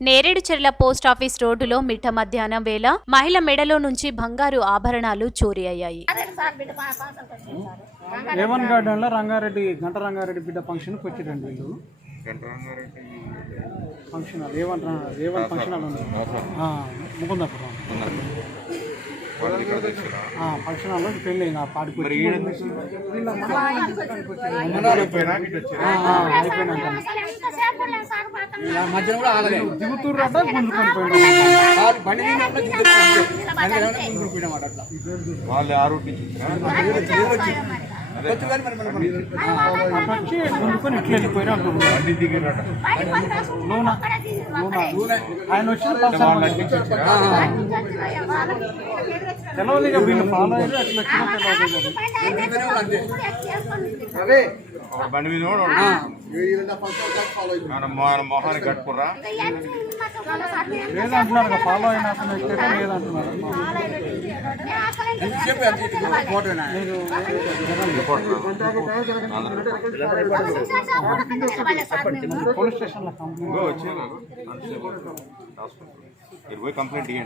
Nereducherla post office రోడ్డులో మిట్ట మధ్యాహ్నం వేళ మహిళ మెడలో నుంచి బంగారు ఆభరణాలు చోరీ అయ్యాయి. రేవన్ గార్డెన్లో రంగారెడ్డి గంట రంగారెడ్డి బిడ్డ ఫంక్షన్కి వచ్చిరండి వీళ్ళు. గంటరంగారెడ్డి ఫంక్షన్ హాల్ రేవన్ రా- రేవన్ ఫంక్షన్ హాల్ ఉంది. ఆ, ముకుందాపురం. వాళ్ళు ఇక్కడ తెచ్చిరా? ఆ, ఫంక్షన్ హాల్లో పెళ్ళి ఆ, అయిపోయినాక. మధ్యలో కూడా ఆగలేదు దిగుతుర్రట గుంజుకొని పోయినా కారు బండి గుంజుకుపోయినామాట అట్లా. వాళ్ళు ఆ రూట్ నుంచి వచ్చి గుంజుకొని ఇట్లా వెళ్ళిపోయినా అంటున్నారు బండి దిగిరట లూనా లూనా ఆయన వచ్చిన వాళ్ళు ఫాలో అయ్యారు అట్లా తెలియదు ఇక. ఒక బండి మీద మొహాన్ని కట్టుకుర్రా. లేదంటున్నారు ఫాలో అయిన అతను ఎక్కడో లేదంటున్నారు. పోలీస్ స్టేషన్లో కంప్లైంట్ మీరు పోయి కంప్లైంట్ ఇవ్వండి.